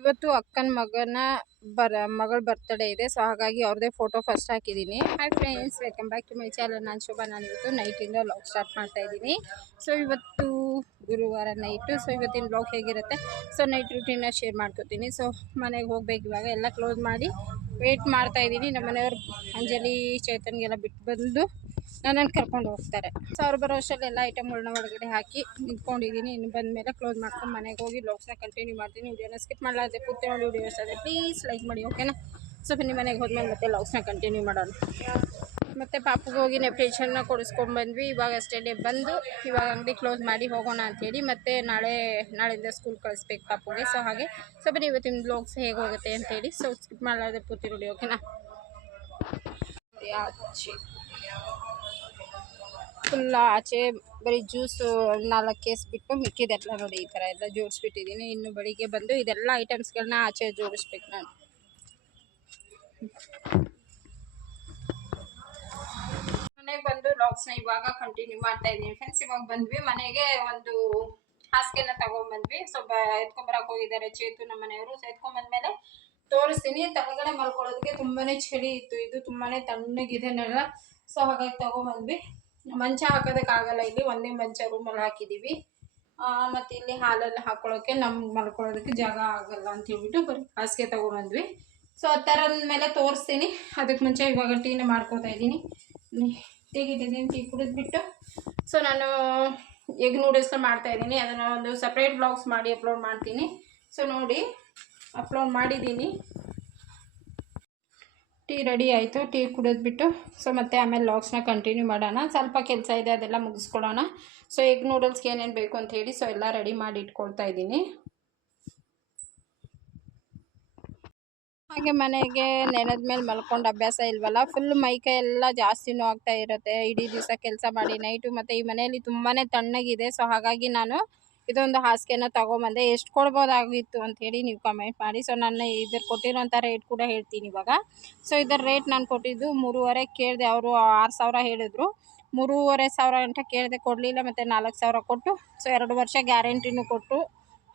ಇವತ್ತು ಅಕ್ಕನ ಮಗನ ಬರ, ಮಗಳ ಬರ್ತ್ಡೇ ಇದೆ ಸೊ ಹಾಗಾಗಿ ಅವ್ರದೇ ಫೋಟೋ ಫಸ್ಟ್ ಹಾಕಿದ್ದೀನಿ hi friends welcome back to my channel ನಾನು ಶುಭ, ನಾನು ಇವತ್ತು ನೈಟಿಂದ ಬ್ಲಾಗ್ ಸ್ಟಾರ್ಟ್ ಮಾಡ್ತಾ ಇದ್ದೀನಿ. ಸೊ ಇವತ್ತು ಗುರುವಾರ ನೈಟು ಸೊ ಇವತ್ತಿನ ಬ್ಲಾಗ್ ಹೇಗಿರುತ್ತೆ? ಸೊ ನೈಟ್ ರೂಟೀನ ಶೇರ್ ಮಾಡ್ಕೋತೀನಿ. ಸೊ ಮನೆಗೆ ಹೋಗ್ಬೇಕು ಇವಾಗ, ಎಲ್ಲ ಕ್ಲೋಸ್ ಮಾಡಿ ವೇಟ್ ಮಾಡ್ತಾ ಇದ್ದೀನಿ. ನಮ್ಮ ಮನೆಯವ್ರು ಅಂಜಲಿ, ಚೈತನ್ಗೆಲ್ಲ ಬಿಟ್ಟು ಬಂದು ನನ್ನನ್ನು ಕರ್ಕೊಂಡು ಹೋಗ್ತಾರೆ. ಸೊ ಅವ್ರು ಬರೋ ಅಷ್ಟರಲ್ಲಿ ಎಲ್ಲ ಐಟಮ್ಗಳನ್ನ ಒಳಗಡೆ ಹಾಕಿ ನಿಂತ್ಕೊಂಡಿದ್ದೀನಿ. ಇನ್ನು ಬಂದ ಮೇಲೆ ಕ್ಲೋಸ್ ಮಾಡ್ಕೊಂಡು ಮನೆಗೆ ಹೋಗಿ ಬ್ಲಾಗ್ಸ್ನ ಕಂಟಿನ್ಯೂ ಮಾಡ್ತೀನಿ. ವಿಡಿಯೋನ ಸ್ಕಿಪ್ ಮಾಡಲಾರ್ದೆ ಪೂರ್ತಿ ನೋಡಿ ವಿಡಿಯೋ ಇಷ್ಟ ಪ್ಲೀಸ್ ಲೈಕ್ ಮಾಡಿ ಓಕೆನಾ ಸೊ ನಿಮ್ಮ ಮನೆಗೆ ಹೋದ್ಮೇಲೆ ಮತ್ತೆ ಬ್ಲಾಗ್ಸ್ನ ಕಂಟಿನ್ಯೂ ಮಾಡೋಣ. ಮತ್ತು ಪಾಪಗೆ ಹೋಗಿ ನೆಪ್ರೇಷನ್ನ ಕೊಡಿಸ್ಕೊಂಡ್ಬಂದ್ವಿ ಇವಾಗ ಅಷ್ಟೇ ಬಂದು, ಇವಾಗ ಅಂಗಡಿ ಕ್ಲೋಸ್ ಮಾಡಿ ಹೋಗೋಣ ಅಂಥೇಳಿ ಮತ್ತೆ ನಾಳೆ ನಾಳೆಯಿಂದ ಸ್ಕೂಲ್ ಕಳಿಸ್ಬೇಕು ಪಾಪುಗೆ. ಸೊ ಹಾಗೆ. ಸೊ ಬನ್ನಿ ಇವತ್ತಿನ ಬ್ಲಾಗ್ಸ್ ಹೇಗೆ ಹೋಗುತ್ತೆ ಅಂತೇಳಿ. ಸೊ ಸ್ಕಿಪ್ ಮಾಡಲಾರ್ದೆ ಪೂರ್ತಿ ನೋಡಿ ಓಕೆನಾ ಫುಲ್ ಆಚೆ ಬರೀ ಜ್ಯೂಸು ನಾಲ್ಕು ಕೇಸ್ ಬಿಟ್ಟು ಮಿಕ್ಕಿದೆಲ್ಲ ನೋಡಿ ಈ ಥರ ಎಲ್ಲ ಜೋಡಿಸ್ಬಿಟ್ಟಿದ್ದೀನಿ. ಇನ್ನು ಬೆಳಿಗ್ಗೆ ಬಂದು ಇದೆಲ್ಲ ಐಟಮ್ಸ್ಗಳನ್ನ ಆಚೆ ಜೋಡಿಸ್ಬೇಕು ನಾನು. ಮನೆಗೆ ಬಂದು ಲಾಗ್ಸ್ನ ಇವಾಗ ಕಂಟಿನ್ಯೂ ಮಾಡ್ತಾ ಇದ್ದೀನಿ. ಫ್ರೆಂಡ್ಸ್ ಇವಾಗ ಬಂದ್ವಿ. ಮನೆಗೆ ಒಂದು ಹಾಸಿಗೆನ ತಗೊಂಡ್ಬಂದ್ವಿ ಸ್ವಲ್ಪ ಎತ್ಕೊಂಬರಕ್ಕೆ ಹೋಗಿದ್ದಾರೆ ಚೇತು ನಮ್ಮ ಮನೆಯವರು. ಎತ್ಕೊಂಬಂದ್ಮೇಲೆ ತೋರಿಸ್ತೀನಿ. ತಳಗಡೆ ಮಲ್ಕೊಳ್ಳೋದಕ್ಕೆ ತುಂಬಾನೇ ಚಳಿ ಇತ್ತು. ಇದು ತುಂಬಾನೇ ತಣ್ಣಗಿದೆ ಸೊ ಹಾಗಾಗಿ ತಗೊಂಬಂದ್ವಿ. ಮಂಚ ಹಾಕೋದಕ್ಕಾಗಲ್ಲ, ಇಲ್ಲಿ ಒಂದೇ ಮಂಚ ರೂಮಲ್ಲಿ ಹಾಕಿದ್ದೀವಿ ಮತ್ತೆ ಇಲ್ಲಿ ಹಾಲಲ್ಲಿ ಹಾಕೊಳ್ಳೋಕೆ ನಮ್ಗೆ ಮಲ್ಕೊಳ್ಳೋದಕ್ಕೆ ಜಾಗ ಆಗಲ್ಲ ಅಂತ ಹೇಳ್ಬಿಟ್ಟು ಬರೀ ಹಾಸಿಗೆ ತಗೊಂಬಂದ್ವಿ ಸೊ ಆ ಥರದ ಮೇಲೆ ತೋರಿಸ್ತೀನಿ. ಅದಕ್ಕೆ ಮುಂಚೆ ಇವಾಗ ಟೀನ ಮಾಡ್ಕೋತಾ ಇದ್ದೀನಿ. ತೆಗಿತಿದ್ದೀನಿ ಟೀ ಕುಡಿದ್ಬಿಟ್ಟು. ಸೊ ನಾನು ಎಗ್ ನೂಡಲ್ಸ್ನ ಮಾಡ್ತಾ ಇದ್ದೀನಿ. ಅದನ್ನು ಒಂದು ಸಪ್ರೇಟ್ ಬ್ಲಾಗ್ಸ್ ಮಾಡಿ ಅಪ್ಲೋಡ್ ಮಾಡ್ತೀನಿ. ಸೊ ನೋಡಿ ಅಪ್ಲೋಡ್ ಮಾಡಿದ್ದೀನಿ. ಟೀ ರೆಡಿ ಆಯಿತು. ಟೀ ಕುಡಿದ್ಬಿಟ್ಟು ಸೊ ಮತ್ತೆ ಆಮೇಲೆ ಲಾಕ್ಸ್ನ ಕಂಟಿನ್ಯೂ ಮಾಡೋಣ. ಸ್ವಲ್ಪ ಕೆಲಸ ಇದೆ, ಅದೆಲ್ಲ ಮುಗಿಸ್ಕೊಡೋಣ ಸೊ ಎಗ್ ನೂಡಲ್ಸ್ಗೆ ಏನೇನು ಬೇಕು ಅಂತ ಹೇಳಿ ಸೊ ಎಲ್ಲ ರೆಡಿ ಮಾಡಿ ಇಟ್ಕೊಳ್ತಾ ಇದ್ದೀನಿ. ಹಾಗೆ ಮನೆಗೆ ನೆನೆದ ಮೇಲೆ ಮಲ್ಕೊಂಡು ಅಭ್ಯಾಸ ಇಲ್ವಲ್ಲ ಫುಲ್ ಮೈಕೈ ಎಲ್ಲ ಜಾಸ್ತಿನೂ ಆಗ್ತಾ ಇರುತ್ತೆ. ಇಡೀ ದಿವಸ ಕೆಲಸ ಮಾಡಿ ನೈಟು ಮತ್ತು ಈ ಮನೆಯಲ್ಲಿ ತುಂಬಾ ತಣ್ಣಗಿದೆ. ಸೊ ಹಾಗಾಗಿ ನಾನು ಇದೊಂದು ಹಾಸಿಗೆನ ತಗೊಂಬಂದೆ ಎಷ್ಟು ಕೊಡ್ಬೋದಾಗಿತ್ತು ಅಂಥೇಳಿ ನೀವು ಕಮೆಂಟ್ ಮಾಡಿ. ಸೊ ನಾನು ಇದ್ರ ಕೊಟ್ಟಿರೋಂಥ ರೇಟ್ ಕೂಡ ಹೇಳ್ತೀನಿ ಇವಾಗ. ಸೊ ಇದರ ರೇಟ್ ನಾನು ಕೊಟ್ಟಿದ್ದು ಮೂರುವರೆ ಕೇಳಿದೆ ಅವರು ಆರು ಸಾವಿರ ಹೇಳಿದ್ರು. ಮೂರುವರೆ ಸಾವಿರ ಗಂಟೆ ಕೇಳಿದೆ ಕೊಡಲಿಲ್ಲ, ಮತ್ತು ನಾಲ್ಕು ಸಾವಿರ ಕೊಟ್ಟು ಸೊ ಎರಡು ವರ್ಷ ಗ್ಯಾರಂಟಿನೂ ಕೊಟ್ಟು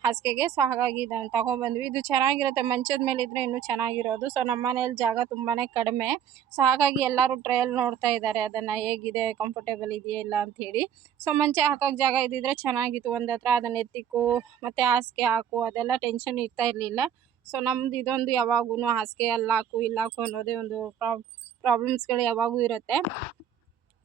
ಹಾಸಿಗೆಗೆ. ಸೊ ಹಾಗಾಗಿ ಇದನ್ನು ಬಂದ್ವಿ ಇದು ಚೆನ್ನಾಗಿರುತ್ತೆ. ಮಂಚದ ಮೇಲೆ ಇದ್ದರೆ ಇನ್ನೂ ಚೆನ್ನಾಗಿರೋದು. ಸೊ ನಮ್ಮ ಮನೇಲಿ ಜಾಗ ತುಂಬಾ ಕಡಿಮೆ. ಸೊ ಹಾಗಾಗಿ ಎಲ್ಲರೂ ಟ್ರಯಲ್ ನೋಡ್ತಾ ಇದ್ದಾರೆ. ಅದನ್ನು ಹೇಗಿದೆ? ಕಂಫರ್ಟೇಬಲ್ ಇದೆಯಾ ಇಲ್ಲ ಅಂಥೇಳಿ ಸೊ ಮಂಚ ಹಾಕೋಕೆ ಜಾಗ ಇದ್ದಿದ್ರೆ ಚೆನ್ನಾಗಿತ್ತು. ಒಂದು ಹತ್ರ ಅದನ್ನು ಎತ್ತಿಕ್ಕು, ಮತ್ತು ಹಾಸಿಗೆ ಹಾಕು, ಅದೆಲ್ಲ ಟೆನ್ಷನ್ ಇರ್ತಾ ಇರಲಿಲ್ಲ. ಸೊ ನಮ್ದು ಇದೊಂದು ಯಾವಾಗೂ ಹಾಸಿಗೆ ಅಲ್ಲಿ ಹಾಕು ಇಲ್ಲಾಕು ಅನ್ನೋದೇ ಒಂದು ಪ್ರಾಬ್ ಪ್ರಾಬ್ಲಮ್ಸ್ಗಳು ಯಾವಾಗೂ ಇರುತ್ತೆ.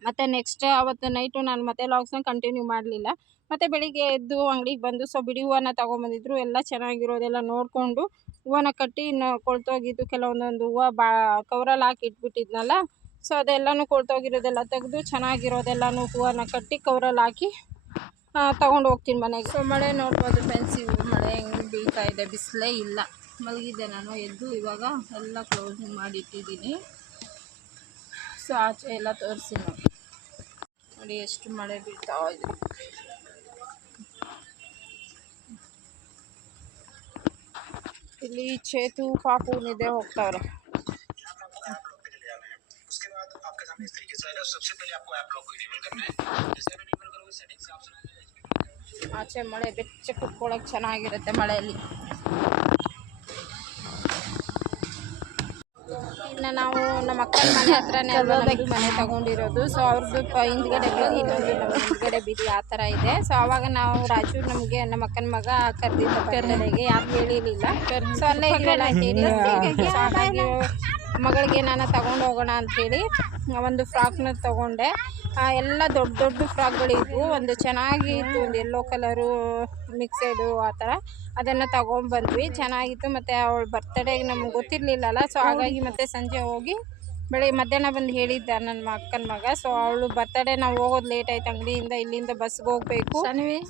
ಮತ್ತು ನೆಕ್ಸ್ಟ್ ಅವತ್ತು ನೈಟು ನಾನು ಮತ್ತೆ ಲಾಗ್ಸ್ನ ಕಂಟಿನ್ಯೂ ಮಾಡಲಿಲ್ಲ. ಮತ್ತು ಬೆಳಿಗ್ಗೆ ಎದ್ದು ಅಂಗಡಿಗೆ ಬಂದು ಸೊ ಬಿಡಿ ಹೂವನ್ನ ತೊಗೊಂಬಂದಿದ್ರು, ಎಲ್ಲ ಚೆನ್ನಾಗಿರೋದೆಲ್ಲ ನೋಡಿಕೊಂಡು ಹೂವನ್ನ ಕಟ್ಟಿ ಇನ್ನು ಕೊಳ್ತೋಗಿದ್ದು ಕೆಲವೊಂದೊಂದು ಹೂವು ಬಾ, ಕವರಲ್ಲಿ ಹಾಕಿ ಇಟ್ಬಿಟ್ಟಿದ್ನಲ್ಲ ಸೊ ಅದೆಲ್ಲನೂ ಕೊಳ್ತೋಗಿರೋದೆಲ್ಲ ತೆಗೆದು ಚೆನ್ನಾಗಿರೋದೆಲ್ಲನೂ ಹೂವನ್ನ ಕಟ್ಟಿ ಕವರಲ್ಲಿ ಹಾಕಿ ತಗೊಂಡು ಹೋಗ್ತೀನಿ ಮನೆಗೆ. ಸೊ ಮಳೆ ನೋಡ್ಬೋದು ಫ್ರೆಂಡ್ಸ್ ಇವು ಮಳೆ ಹೆಂಗೆ ಬೀಳ್ತಾ ಇದೆ, ಬಿಸಿಲೇ ಇಲ್ಲ. ಮಲಗಿದ್ದೆ ನಾನು, ಎದ್ದು ಇವಾಗ ಎಲ್ಲ ಕ್ಲೋಸಿಂಗ್ ಮಾಡಿಟ್ಟಿದ್ದೀನಿ. ಸೊ ಆಚೆ ಎಲ್ಲ ತೋರಿಸಿ ನೋಡಿ ನೋಡಿ ಎಷ್ಟು ಮಳೆ ಬೀಳ್ತಾ ಇದೆ ಇಲ್ಲಿ ಚೇತು ಪಾಪೂನ್ ಇದೆ ಹೋಗ್ತಾವ್ರೆ ಆಚೆ ಮಳೆ ಬೆಚ್ಚ ಕುತ್ಕೊಳ್ಳೋಕೆ ಚೆನ್ನಾಗಿರುತ್ತೆ ಮಳೆಯಲ್ಲಿ ನಾವು ನಮ್ಮ ಅಕ್ಕನ ಮನೆ ಹತ್ರನೇ ಅಲ್ವಾ ನಮ್ದು ಮನೆ ತಗೊಂಡಿರೋದು. ಸೊ ಅವ್ರದ್ದು ಹಿಂದ್ಗಡೆ ಬೀದಿ ಇನ್ನೊಂದು ನಮ್ಮ ಹಿಂದ್ಗಡೆ ಬೀದಿ ಆ ಥರ ಇದೆ. ಸೊ ಅವಾಗ ನಾವು ರಾಜು ನಮಗೆ ನಮ್ಮ ಅಕ್ಕನ ಮಗ ಕರೆದಿದ್ದ ಕರ್ನಾಟಗೆ ಯಾರು ಹೇಳಿರಲಿಲ್ಲ. ಸೊ ಅಲ್ಲೇ ಅಂತೇಳಿ ಸೊ ಹಾಗಾಗಿ ಮಗಳಿಗೆ ನಾನು ತಗೊಂಡು ಹೋಗೋಣ ಅಂಥೇಳಿ ಒಂದು ಫ್ರಾಕ್ನ ತಗೊಂಡೆ. ಎಲ್ಲ ದೊಡ್ಡ ದೊಡ್ಡ ಫ್ರಾಕ್ಗಳಿದ್ವು ಒಂದು ಚೆನ್ನಾಗಿತ್ತು ಒಂದು ಯೆಲ್ಲೋ ಕಲರು ಮಿಕ್ಸೆಡು ಆ ಥರ ಅದನ್ನು ತಗೊಂಡ್ಬಂದ್ವಿ ಚೆನ್ನಾಗಿತ್ತು. ಮತ್ತು ಅವಳ ಬರ್ತಡೇಗೆ ನಮ್ಗೆ ಗೊತ್ತಿರಲಿಲ್ಲಲ್ಲ. ಸೊ ಹಾಗಾಗಿ ಮತ್ತೆ ಸಂಜೆ ಹೋಗಿ ಬೆಳಿಗ್ಗೆ ಮಧ್ಯಾಹ್ನ ಬಂದು ಹೇಳಿದ್ದ ನನ್ನ ಅಕ್ಕನ ಮಗ. ಸೊ ಅವಳು ಬರ್ತಡೇ ನಾವು ಹೋಗೋದು ಲೇಟ್ ಆಯ್ತು ಅಂಗಡಿಯಿಂದ ಇಲ್ಲಿಂದ ಬಸ್ಗೆ ಹೋಗ್ಬೇಕು.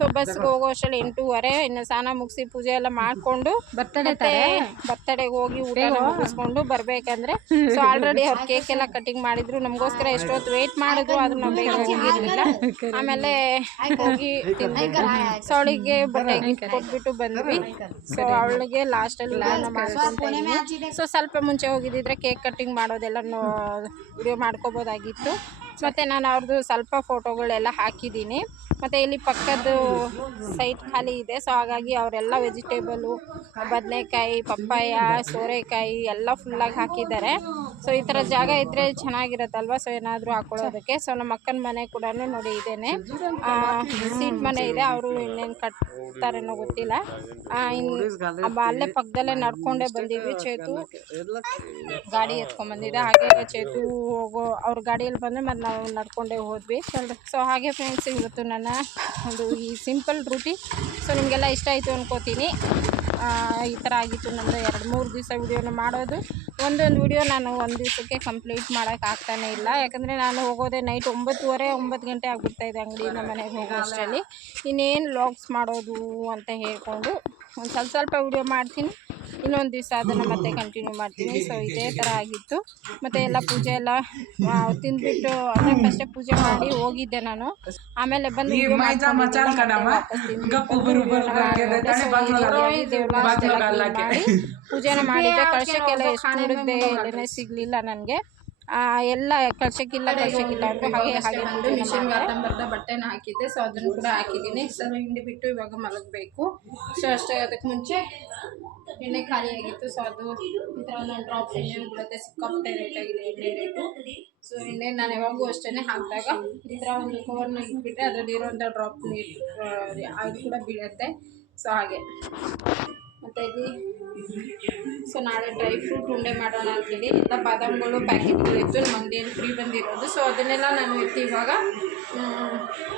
ಸೊ ಬಸ್ಗೆ ಹೋಗೋ ಅಷ್ಟರಲ್ಲಿ ಎಂಟೂವರೆ ಇನ್ನು ಸ್ನಾನ ಮುಗಿಸಿ ಪೂಜೆ ಎಲ್ಲ ಮಾಡಿಕೊಂಡು ಬರ್ತಡೇ ಬರ್ತಡೇಗೆ ಹೋಗಿ ಊಟ ಮುಗಿಸ್ಕೊಂಡು ಬರ್ಬೇಕಂದ್ರೆ ಸೊ ಆಲ್ರೆಡಿ ಅವ್ರು ಕೇಕ್ ಎಲ್ಲ ಕಟಿಂಗ್ ಮಾಡಿದ್ರು. ನಮಗೋಸ್ಕರ ಎಷ್ಟೊತ್ತು ವೇಟ್ ಮಾಡಿದ್ರು ಅದು ನಾವು ಬೇಗ ಹೋಗಿರ್ಲಿಲ್ಲ ಆಮೇಲೆ ಹೋಗಿ ಸೊ ಅವಳಿಗೆ ಬಟ್ಟೆ ಗಿಫ್ಟ್ ಕೊಟ್ಬಿಟ್ಟು ಬಂದ್ವಿ. ಸೊ ಅವಳಿಗೆ ಲಾಸ್ಟಲ್ಲಿ ಸೊ ಸ್ವಲ್ಪ ಮುಂಚೆ ಹೋಗಿದ್ದಿದ್ರೆ ಕೇಕ್ ಕಟಿಂಗ್ ಮಾಡೋದೆಲ್ಲ ವಿಡಿಯೋ ಮಾಡ್ಕೋಬೋದಾಗಿತ್ತು. ಮತ್ತು ನಾನು ಅವ್ರದ್ದು ಸ್ವಲ್ಪ ಫೋಟೋಗಳೆಲ್ಲ ಹಾಕಿದ್ದೀನಿ. ಮತ್ತು ಇಲ್ಲಿ ಪಕ್ಕದ್ದು ಸೈಟ್ ಖಾಲಿ ಇದೆ. ಸೊ ಹಾಗಾಗಿ ಅವರೆಲ್ಲ ವೆಜಿಟೇಬಲು ಬದನೆಕಾಯಿ, ಪಪ್ಪಾಯ, ಸೋರೆಕಾಯಿ ಎಲ್ಲ ಫುಲ್ಲಾಗಿ ಹಾಕಿದ್ದಾರೆ. ಸೊ ಈ ಥರ ಜಾಗ ಇದ್ದರೆ ಚೆನ್ನಾಗಿರತ್ತಲ್ವ? ಸೊ ಏನಾದರೂ ಹಾಕೊಳ್ಳೋದಕ್ಕೆ. ಸೊ ನಮ್ಮ ಅಕ್ಕನ ಮನೆ ಕೂಡ ನೋಡಿ ಇದ್ದೇನೆ ಸೀಟ್ ಮನೆ ಇದೆ. ಅವರು ಇನ್ನೇನು ಕಟ್ತಾರೇನೋ ಗೊತ್ತಿಲ್ಲ. ಇನ್ನು ಅಲ್ಲೇ ಪಕ್ಕದಲ್ಲೇ ನಡ್ಕೊಂಡೇ ಬಂದಿದ್ವಿ. ಚೇತು ಗಾಡಿ ಎತ್ಕೊಂಡ್ ಬಂದಿದೆ. ಹಾಗೆ ಚೇತು ಹೋಗೋ, ಅವ್ರ ಗಾಡಿಯಲ್ಲಿ ಬಂದರೆ ಮತ್ತು ನಾವು ನಡ್ಕೊಂಡೇ ಹೋದ್ವಿ. ಸೊ ಹಾಗೆ ಫ್ರೆಂಡ್ಸ್ ಇವತ್ತು ನನ್ನ ಒಂದು ಈ ಸಿಂಪಲ್ ರೂಟಿ. ಸೊ ನಿಮಗೆಲ್ಲ ಇಷ್ಟ ಆಯಿತು ಅನ್ಕೋತೀನಿ. ಆ, ಈ ಥರ ಆಗಿತ್ತು ನಮ್ಮದು ಎರಡು ಮೂರು ದಿವಸ ವಿಡಿಯೋನ ಮಾಡೋದು. ಒಂದೊಂದು ವಿಡಿಯೋ ನಾನು ಒಂದು ದಿವಸಕ್ಕೆ ಕಂಪ್ಲೀಟ್ ಮಾಡೋಕ್ಕೆ ಆಗ್ತಾನೇ ಇಲ್ಲ. ಯಾಕಂದರೆ ನಾನು ಹೋಗೋದೇ ನೈಟ್ ಒಂಬತ್ತುವರೆ ಒಂಬತ್ತು ಗಂಟೆ ಆಗ್ಬಿಡ್ತಾ ಇದೆ ಅಂಗಡಿಯಿಂದ ಮನೆಗೆ ಹೋಗೋ ಅಷ್ಟರಲ್ಲಿ ಇನ್ನೇನು ಲಾಗ್ಸ್ ಮಾಡೋದು ಅಂತ ಹೇಳ್ಕೊಂಡು ಒಂದು ಸ್ವಲ್ಪ ಸ್ವಲ್ಪ ವಿಡಿಯೋ ಮಾಡ್ತೀನಿ. ಇನ್ನೊಂದು ದಿವಸ ಅದನ್ನು ಮತ್ತೆ ಕಂಟಿನ್ಯೂ ಮಾಡ್ತೀನಿ. ಸೊ ಇದೇ ಥರ ಆಗಿತ್ತು. ಮತ್ತು ಎಲ್ಲ ಪೂಜೆ ಎಲ್ಲ ಆ, ತಿಂದ್ಬಿಟ್ಟು ಅಂದರೆ ಫಸ್ಟೇ ಪೂಜೆ ಮಾಡಿ ಹೋಗಿದ್ದೆ ನಾನು. ಆಮೇಲೆ ಬಂದು ಪೂಜೆನ ಮಾಡಿದ್ದೆ. ಕಳಶಕ್ಕೆಲ್ಲ ಎಷ್ಟು ಹುಡುಕ್ದೆ ಸಿಗ್ಲಿಲ್ಲ ಸಿಗಲಿಲ್ಲ ನನಗೆ. ಎಲ್ಲ ಕಳ್ಸಕ್ಕಿಲ್ಲ ಕಳ್ಸಕ್ಕಿಲ್ಲ ಅಂದ್ರೆ ಹಾಗೆ ಹಾಗೆ ಮಿಷಿನ್ಗೆ ಮಿಷಿನ್ ಬರ್ದ ಬಟ್ಟೆನ ಹಾಕಿದ್ದೆ ಸೊ ಅದನ್ನು ಕೂಡ ಹಾಕಿದ್ದೀನಿ. ಸೊ ಹಿಂಡಿ ಬಿಟ್ಟು ಇವಾಗ ಮಲಗಬೇಕು. ಸೊ ಅಷ್ಟೇ ಅದಕ್ಕೆ ಮುಂಚೆ ಎಣ್ಣೆ ಖಾಲಿಯಾಗಿತ್ತು ಸೊ ಅದು ಈ ಥರ ಒಂದು ಡ್ರಾಪ್ ಎಣ್ಣೆ ಬಿಡುತ್ತೆ ಸಿಕ್ಕಾಪಟ್ಟೆ ರೇಟ್ ಆಗಿದೆ ಎಣ್ಣೆ ರೇಟು ಸೊ ಎಣ್ಣೆ ನಾನು ಯಾವಾಗೂ ಅಷ್ಟೇ ಹಾಕಿದಾಗ ಈ ಥರ ಒಂದು ಕವರ್ನ ಇಟ್ಬಿಟ್ರೆ ಅದರಲ್ಲಿ ಇರೋವಂಥ ಡ್ರಾಪ್ ನೀರು ಅದು ಕೂಡ ಬೀಳುತ್ತೆ. ಸೊ ಹಾಗೆ. ಮತ್ತು ಇಲ್ಲಿ ಸೊ ನಾಳೆ ಡ್ರೈ ಫ್ರೂಟ್ ಉಂಡೆ ಮಾಡೋಣ ಅಂತೇಳಿ. ಎಲ್ಲ ಬಾದಾಮಿಗಳು ಪ್ಯಾಕೆಟ್ಗಳು ಇತ್ತು. ನಮ್ಮ ಅಂಗಡಿಯಲ್ಲಿ ಫ್ರೀ ಬಂದಿರೋದು. ಸೊ ಅದನ್ನೆಲ್ಲ ನಾನು ಎತ್ತಿ ಇವಾಗ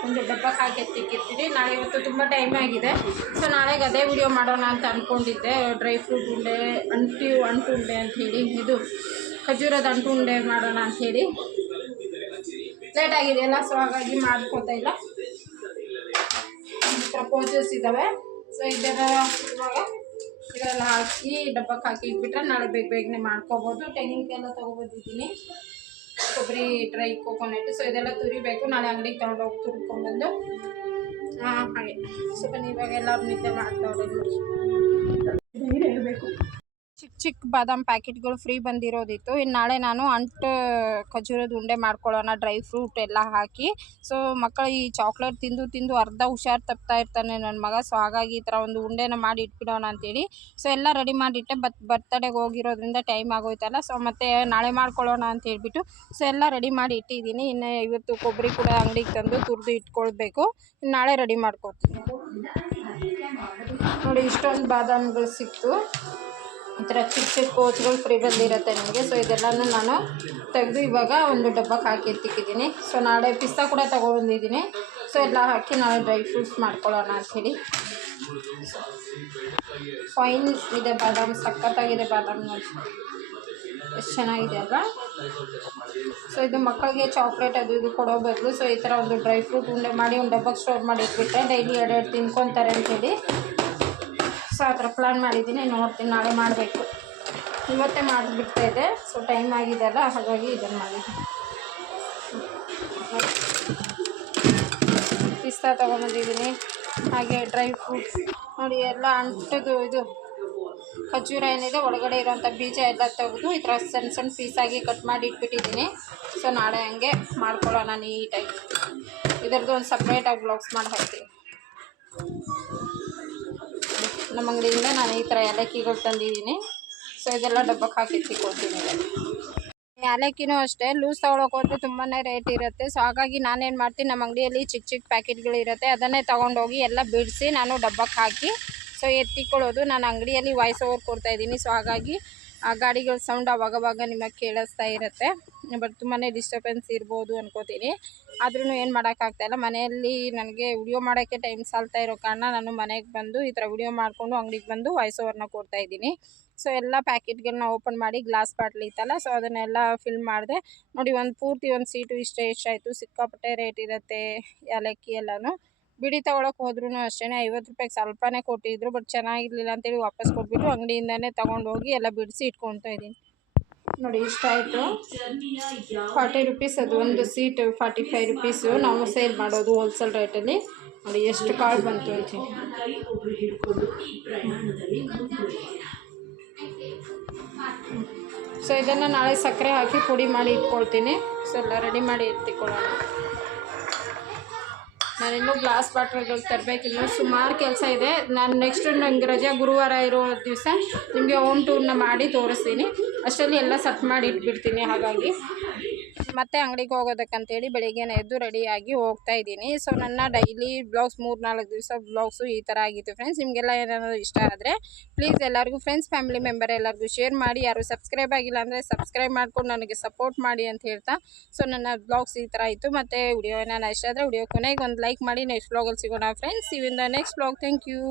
ಒಂದು ಡಬ್ಬಕ್ಕೆ ಹಾಕಿ ಎತ್ತಿಕ್ಕಿರ್ತೀನಿ ನಾಳೆ ಇವತ್ತು ತುಂಬ ಟೈಮ್ ಆಗಿದೆ. ಸೊ ನಾಳೆಗೆ ಅದೇ ವಿಡಿಯೋ ಮಾಡೋಣ ಅಂತ ಅಂದ್ಕೊಂಡಿದ್ದೆ ಡ್ರೈ ಫ್ರೂಟ್ ಉಂಡೆ, ಅಂಟು ಅಂಟು ಉಂಡೆ ಅಂಥೇಳಿ ಇದು ಖಜೂರದ ಅಂಟು ಉಂಡೆ ಮಾಡೋಣ ಅಂಥೇಳಿ ಲೇಟ್ ಆಗಿದೆಯಲ್ಲ ಸೊ ಹಾಗಾಗಿ ಮಾಡ್ಕೊತಾ ಇಲ್ಲ. ಪೋಚಸ್ ಇದ್ದಾವೆ ಸೊ ಇದೆಲ್ಲ ಇದೆಲ್ಲ ಹಾಕಿ ಡಬ್ಬಕ್ಕೆ ಹಾಕಿ ಇಟ್ಬಿಟ್ರೆ ನಾಳೆ ಬೇಗ ಬೇಗನೆ ಮಾಡ್ಕೋಬೋದು. ತೆಂಗಿನಕಾಯೆಲ್ಲ ತೊಗೊಬಂದಿದ್ದೀನಿ. ಕೊಬ್ಬರಿ, ಡ್ರೈ, ಕೋಕೋನಟ್, ಸೊ ಇದೆಲ್ಲ ತುರಿಬೇಕು. ನಾಳೆ ಅಂಗಡಿಗೆ ತೊಗೊಂಡೋಗಿ ತುರ್ಕೊಂಡ್ಬಂದು ಹಾಗೆ. ಸೊ ಬನ್ನಿ ಇವಾಗ ಎಲ್ಲರೂ ನಿದ್ದೆ ಮಾಡ್ತಾವ್ರೆ ನೋಡಿ ಚಿಕ್ಕ ಬಾದಾಮ್ ಪ್ಯಾಕೆಟ್ಗಳು ಫ್ರೀ ಬಂದಿರೋದಿತ್ತು. ಇನ್ನು ನಾಳೆ ನಾನು ಅಂಟು, ಖಜೂರದ ಉಂಡೆ ಮಾಡ್ಕೊಳ್ಳೋಣ, ಡ್ರೈ ಫ್ರೂಟ್ ಎಲ್ಲ ಹಾಕಿ. ಸೊ, ಮಕ್ಕಳು ಈ ಚಾಕ್ಲೇಟ್ ತಿಂದು ತಿಂದು ಅರ್ಧ ಹುಷಾರು ತಪ್ತಾ ಇರ್ತಾನೆ ನನ್ನ ಮಗ. ಸೊ, ಹಾಗಾಗಿ ಈ ಥರ ಒಂದು ಉಂಡೆನ ಮಾಡಿ ಇಟ್ಬಿಡೋಣ ಅಂತೇಳಿ. ಸೊ, ಎಲ್ಲ ರೆಡಿ ಮಾಡಿಟ್ಟೆ. ಬತ್ ಬರ್ತಡೆಗೆ ಹೋಗಿರೋದ್ರಿಂದ ಟೈಮ್ ಆಗೋಯ್ತಲ್ಲ. ಸೊ, ಮತ್ತೆ ನಾಳೆ ಮಾಡ್ಕೊಳ್ಳೋಣ ಅಂತ ಹೇಳ್ಬಿಟ್ಟು. ಸೊ, ಎಲ್ಲ ರೆಡಿ ಮಾಡಿ ಇಟ್ಟಿದ್ದೀನಿ. ಇನ್ನು ಇವತ್ತು ಕೊಬ್ಬರಿ ಕೂಡ ಅಂಗಡಿಗೆ ತಂದು ತುರಿದು ಇಟ್ಕೊಳ್ಬೇಕು. ನಾಳೆ ರೆಡಿ ಮಾಡ್ಕೊತೀನಿ. ನೋಡಿ, ಇಷ್ಟೊಂದು ಬಾದಾಮಿಗಳು ಸಿಕ್ತು. ಈ ಥರ ಚಿಕ್ಕ ಚಿಕ್ಕ ಕೋಚ್ಗಳು ಫ್ರೀ ಬಂದಿರುತ್ತೆ ನಿಮಗೆ. ಸೊ ಇದೆಲ್ಲನೂ ನಾನು ತೆಗೆದು ಇವಾಗ ಒಂದು ಡಬ್ಬಕ್ಕೆ ಹಾಕಿ ಎತ್ತಿಕ್ಕಿದ್ದೀನಿ. ಸೊ ನಾಳೆ ಪಿಸ್ತಾ ಕೂಡ ತೊಗೊಬಂದಿದ್ದೀನಿ ಸೊ ಎಲ್ಲ ಹಾಕಿ ನಾಳೆ ಡ್ರೈ ಫ್ರೂಟ್ಸ್ ಮಾಡ್ಕೊಳ್ಳೋಣ ಅಂಥೇಳಿ ಫೈನ್ ಇದೆ ಬಾದಾಮ್, ಸಖತ್ತಾಗಿದೆ ಬಾದಾಮ್ ಎಷ್ಟು ಚೆನ್ನಾಗಿದೆ ಅಲ್ವಾ? ಸೊ ಇದು ಮಕ್ಕಳಿಗೆ ಚಾಕ್ಲೇಟ್ ಅದು ಇದು ಕೊಡೋ ಬದಲು ಸೊ ಈ ಥರ ಒಂದು ಡ್ರೈ ಫ್ರೂಟ್ ಉಂಡೆ ಮಾಡಿ ಒಂದು ಡಬ್ಬಕ್ಕೆ ಸ್ಟೋರ್ ಮಾಡಿ ಇಟ್ಬಿಟ್ರೆ ಡೈಲಿ ಎರಡೆರಡು ತಿನ್ಕೊತಾರೆ ಅಂಥೇಳಿ ಸೊ ಆ ಥರ ಪ್ಲ್ಯಾನ್ ಮಾಡಿದ್ದೀನಿ, ನೋಡ್ತೀನಿ, ನಾಳೆ ಮಾಡಬೇಕು. ಇವತ್ತೇ ಮಾಡಿಬಿಡ್ತಾ ಇದೆ ಸೊ ಟೈಮ್ ಆಗಿದೆ ಅಲ್ಲ, ಹಾಗಾಗಿ ಇದನ್ನು ಮಾಡಿದ್ದೀನಿ. ಪಿಸ್ತಾ ತೊಗೊಂಡಿದ್ದೀನಿ ಹಾಗೆ ಡ್ರೈ ಫ್ರೂಟ್ಸ್ ನೋಡಿ, ಎಲ್ಲ ಅಂಟದು ಇದು ಖಜೂರ ಏನಿದೆ, ಒಳಗಡೆ ಇರೋಂಥ ಬೀಜ ಎಲ್ಲ ತೆಗೆದು ಈ ಥರ ಸಣ್ಣ ಸಣ್ಣ ಪೀಸಾಗಿ ಕಟ್ ಮಾಡಿ ಇಟ್ಬಿಟ್ಟಿದ್ದೀನಿ. ಸೊ ನಾಳೆ ಹಂಗೆ ಮಾಡ್ಕೊಳ್ಳೋಣ ನೀಟಾಗಿ. ಇದರದ್ದು ಒಂದು ಸಪ್ರೇಟಾಗಿ ಬ್ಲಾಗ್ಸ್ ಮಾಡಿ ಹಾಕ್ತೀನಿ ನಮ್ಮ ಅಂಗಡಿಯಿಂದ ನಾನು ಈ ಥರ ಏಲಕ್ಕಿಗಳು ತಂದಿದ್ದೀನಿ. ಸೊ ಇದೆಲ್ಲ ಡಬ್ಬಕ್ಕೆ ಹಾಕಿ ತಿಕ್ಕೊಳ್ತೀನಿ. ಏಲಕ್ಕಿನೂ ಅಷ್ಟೇ, ಲೂಸ್ ತೊಗೊಳಕ್ಕೆ ಹೋದ್ರೆ ತುಂಬಾ ರೇಟ್ ಇರುತ್ತೆ. ಸೊ ಹಾಗಾಗಿ ನಾನೇನು ಮಾಡ್ತೀನಿ, ನಮ್ಮ ಅಂಗಡಿಯಲ್ಲಿ ಚಿಕ್ಕ ಚಿಕ್ಕ ಪ್ಯಾಕೆಟ್ಗಳು ಇರುತ್ತೆ, ಅದನ್ನೇ ತೊಗೊಂಡೋಗಿ ಎಲ್ಲ ಬಿಡಿಸಿ ನಾನು ಡಬ್ಬಕ್ಕೆ ಹಾಕಿ ಸೊ ಎತ್ತಿಕೊಳ್ಳೋದು ನಾನು ಅಂಗಡಿಯಲ್ಲಿ ವಾಯ್ಸ್ ಓವರ್ ಕೊಡ್ತಾಯಿದ್ದೀನಿ ಸೊ ಹಾಗಾಗಿ ಆ ಗಾಡಿಗಳ ಸೌಂಡ್ ಅವಾಗವಾಗ ನಿಮಗೆ ಕೇಳಿಸ್ತಾ ಇರುತ್ತೆ. ಬಟ್ ತುಂಬಾ ಡಿಸ್ಟರ್ಬೆನ್ಸ್ ಇರ್ಬೋದು ಅನ್ಕೋತೀನಿ. ಆದ್ರೂ ಏನು ಮಾಡೋಕ್ಕಾಗ್ತಾಯಿಲ್ಲ ಮನೆಯಲ್ಲಿ ನನಗೆ ವಿಡಿಯೋ ಮಾಡೋಕ್ಕೆ ಟೈಮ್ ಸಾಲ್ತಾ ಇರೋ ಕಾರಣ ನಾನು ಮನೆಗೆ ಬಂದು ಈ ಥರ ವಿಡಿಯೋ ಮಾಡಿಕೊಂಡು ಅಂಗಡಿಗೆ ಬಂದು ವಾಯ್ಸ್ ಓವರ್ನ ಕೊಡ್ತಾ ಇದ್ದೀನಿ. ಸೊ ಎಲ್ಲ ಪ್ಯಾಕೆಟ್ಗಳನ್ನ ಓಪನ್ ಮಾಡಿ ಗ್ಲಾಸ್ ಬಾಟ್ಲ್ ಇತ್ತಲ್ಲ ಸೊ ಅದನ್ನೆಲ್ಲ ಫಿಲ್ ಮಾಡಿದೆ. ನೋಡಿ, ಒಂದು ಪೂರ್ತಿ ಒಂದು ಸೀಟು ಇಷ್ಟೇ ಎಷ್ಟಾಯಿತು? ಸಿಕ್ಕಾಪಟ್ಟೆ ರೇಟ್ ಇರುತ್ತೆ ಏಲಕ್ಕಿ ಎಲ್ಲನೂ. ಬಿಡಿ ತೊಗೊಳಕ್ಕೆ ಹೋದ್ರೂ ಅಷ್ಟೇ ಐವತ್ತು ರೂಪಾಯಿಗೆ ಸ್ವಲ್ಪನೇ ಕೊಟ್ಟಿದ್ರು, ಬಟ್ ಚೆನ್ನಾಗಿರ್ಲಿಲ್ಲ ಅಂತೇಳಿ ವಾಪಸ್ ಕೊಟ್ಬಿಟ್ಟು ಅಂಗಡಿಯಿಂದನೇ ತೊಗೊಂಡೋಗಿ ಎಲ್ಲ ಬಿಡಿಸಿ ಇಟ್ಕೊಳ್ತಾ ಇದ್ದೀನಿ. ನೋಡಿ, ಇಷ್ಟ ಆಯಿತು. ಫಾರ್ಟಿ ರುಪೀಸ್ ಅದು ಒಂದು ಸೀಟ್, ಫಾರ್ಟಿ ಫೈವ್ ರುಪೀಸು. ನಾವು ಸೇಲ್ ಮಾಡೋದು ಹೋಲ್ಸೇಲ್ ರೇಟಲ್ಲಿ ನೋಡಿ, ಎಷ್ಟು ಕಾಳು ಬಂತು ಅಂತ ಸೊ ಇದನ್ನು ನಾಳೆ ಸಕ್ಕರೆ ಹಾಕಿ ಪುಡಿ ಮಾಡಿ ಇಟ್ಕೊಳ್ತೀನಿ. ಸೊ ಎಲ್ಲ ರೆಡಿ ಮಾಡಿ ಎತ್ತಿಕೊಳ್ಳೋಣ ನಾನಿನ್ನೂ ಗ್ಲಾಸ್ ಬಾಟ್ಲ್ಗಳು ತರಬೇಕಿಲ್ಲ ಸುಮಾರು ಕೆಲಸ ಇದೆ. ನಾನು ನೆಕ್ಸ್ಟ್ ನಂಗೆ ರಜೆ ಗುರುವಾರ ಇರೋ ದಿವಸ ನಿಮಗೆ ಹೋಮ್ ಟೂರ್ನ ಮಾಡಿ ತೋರಿಸ್ತೀನಿ. ಅಷ್ಟರಲ್ಲಿ ಎಲ್ಲ ಸೆಟ್ ಮಾಡಿ ಇಟ್ಬಿಡ್ತೀನಿ ಹಾಗಾಗಿ. ಮತ್ತೆ ಅಂಗಡಿಗೆ ಹೋಗೋದಕ್ಕಂತೇಳಿ ಬೆಳಿಗ್ಗೆನೇ ಎದ್ದು ರೆಡಿಯಾಗಿ ಹೋಗ್ತಾ ಇದ್ದೀನಿ. ಸೊ, ನನ್ನ ಡೈಲಿ ಬ್ಲಾಗ್ಸ್ ಮೂರು ನಾಲ್ಕು ದಿವಸ ಬ್ಲಾಗ್ಸು ಈ ಥರ ಆಗಿತ್ತು ಫ್ರೆಂಡ್ಸ್. ನಿಮಗೆಲ್ಲ ಏನಾದರೂ ಇಷ್ಟ ಆದರೆ ಪ್ಲೀಸ್ ಎಲ್ಲರಿಗೂ, ಫ್ರೆಂಡ್ಸ್, ಫ್ಯಾಮಿಲಿ ಮೆಂಬರ್ ಎಲ್ಲರಿಗೂ ಶೇರ್ ಮಾಡಿ. ಯಾರು ಸಬ್ಸ್ಕ್ರೈಬ್ ಆಗಿಲ್ಲ ಅಂದರೆ ಸಬ್ಸ್ಕ್ರೈಬ್ ಮಾಡ್ಕೊಂಡು ನನಗೆ ಸಪೋರ್ಟ್ ಮಾಡಿ ಅಂತ ಹೇಳ್ತಾ. ಸೊ, ನನ್ನ ಬ್ಲಾಗ್ಸ್ ಈ ಥರ ಇತ್ತು ಮತ್ತು ವಿಡಿಯೋ ನಾನು ಇಷ್ಟ ಆದರೆ ವಿಡಿಯೋ ಕೊನೆಗೆ ಒಂದು ಲೈಕ್ ಮಾಡಿ. ನೆಕ್ಸ್ಟ್ ಬ್ಲಾಗಲ್ಲಿ ಸಿಗೋಣ ಫ್ರೆಂಡ್ಸ್. ಇವಿಂದ ನೆಕ್ಸ್ಟ್ ಬ್ಲಾಗ್ ಥ್ಯಾಂಕ್ ಯು